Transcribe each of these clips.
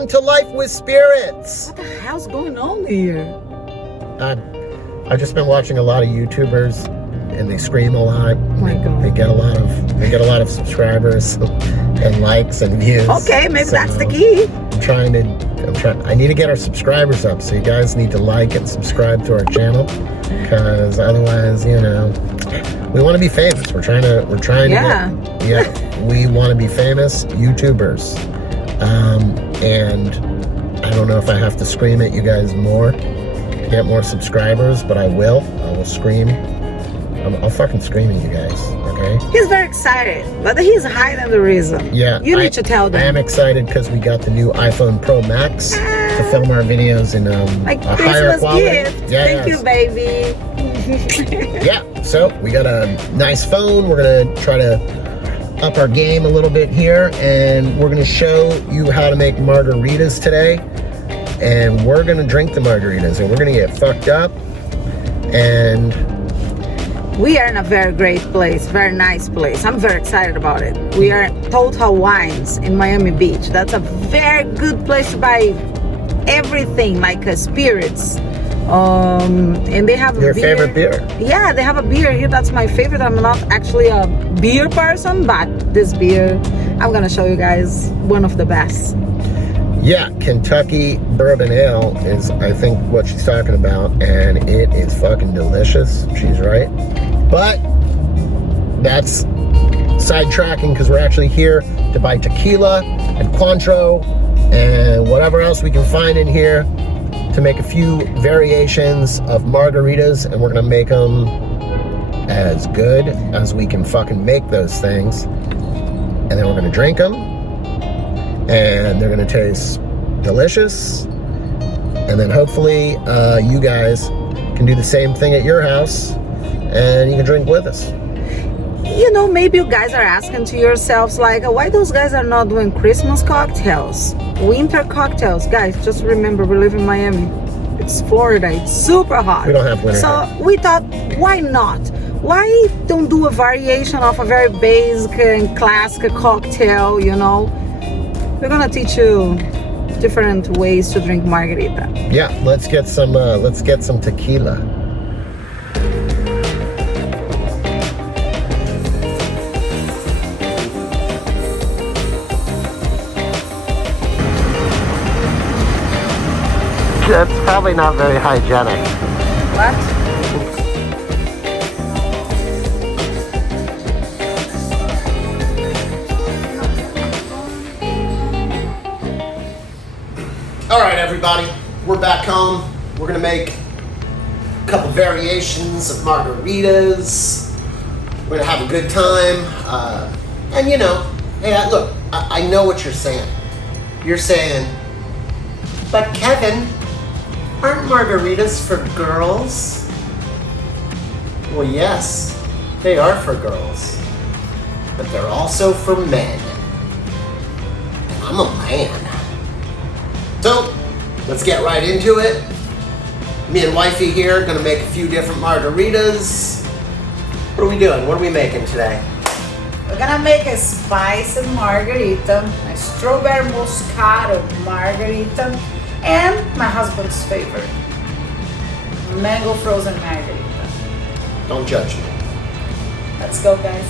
Welcome to Life with Spirits. What the hell's going on here? I've just been watching a lot of YouTubers, and they scream a lot. Oh my God. They get a lot of subscribers and likes and views. Okay, maybe that's the key. I need to get our subscribers up, so you guys need to like and subscribe to our channel, because otherwise, you know, we want to be famous. We're trying to we want to be famous YouTubers. And I don't know if I have to scream at you guys more to get more subscribers, but I will scream. I'll fucking scream at you guys, okay? He's very excited, but he's hiding the reason. Yeah. You need to tell them. I am excited because we got the new iPhone Pro Max to film our videos in a higher quality. Gift. Thank you, baby. Yeah, so we got a nice phone. We're going to try to up our game a little bit here, and we're going to show you how to make margaritas today. And we're going to drink the margaritas, and we're going to get fucked up. And we are in a very great place, very nice place. I'm very excited about it. We are at Total Wines in Miami Beach. That's a very good place to buy everything, like spirits. And they have your favorite beer. Yeah, they have a beer here that's my favorite. I'm not actually a beer person, but this beer, I'm gonna show you guys, one of the best. Yeah, Kentucky Bourbon Ale is, I think, what she's talking about, and it is fucking delicious. She's right. But that's sidetracking, because we're actually here to buy tequila and Cointreau and whatever else we can find in here to make a few variations of margaritas, and we're gonna make them as good as we can fucking make those things. And then we're gonna drink them, and they're gonna taste delicious. And then hopefully you guys can do the same thing at your house, and you can drink with us. You know, maybe you guys are asking to yourselves, like, why those guys are not doing Christmas cocktails, winter cocktails? Guys, just remember, we live in Miami. It's Florida. It's super hot. We don't have winter. So we thought, why not? Why don't do a variation of a very basic and classic cocktail, you know? We're gonna teach you different ways to drink margarita. Yeah, let's get some tequila. That's probably not very hygienic. What? All right, everybody, we're back home. We're gonna make a couple variations of margaritas. We're gonna have a good time. And you know, hey, look, I know what you're saying. You're saying, but Kevin, aren't margaritas for girls? Well, yes, they are for girls, but they're also for men. And I'm a man. So, let's get right into it. Me and wifey here are gonna make a few different margaritas. What are we doing? What are we making today? We're gonna make a spicy margarita, a strawberry Moscato margarita, and my husband's favorite, mango frozen margarita. Don't judge me. Let's go, guys.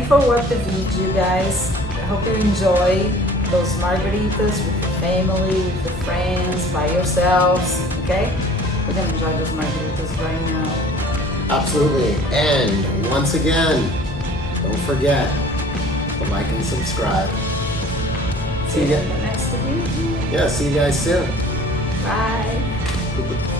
you for watching the video, guys. I hope you enjoy those margaritas with your family, with your friends, by yourselves, okay? We're gonna enjoy those margaritas right now. Absolutely. And once again, don't forget to like and subscribe. See you in the next video. Yeah, see you guys soon. Bye.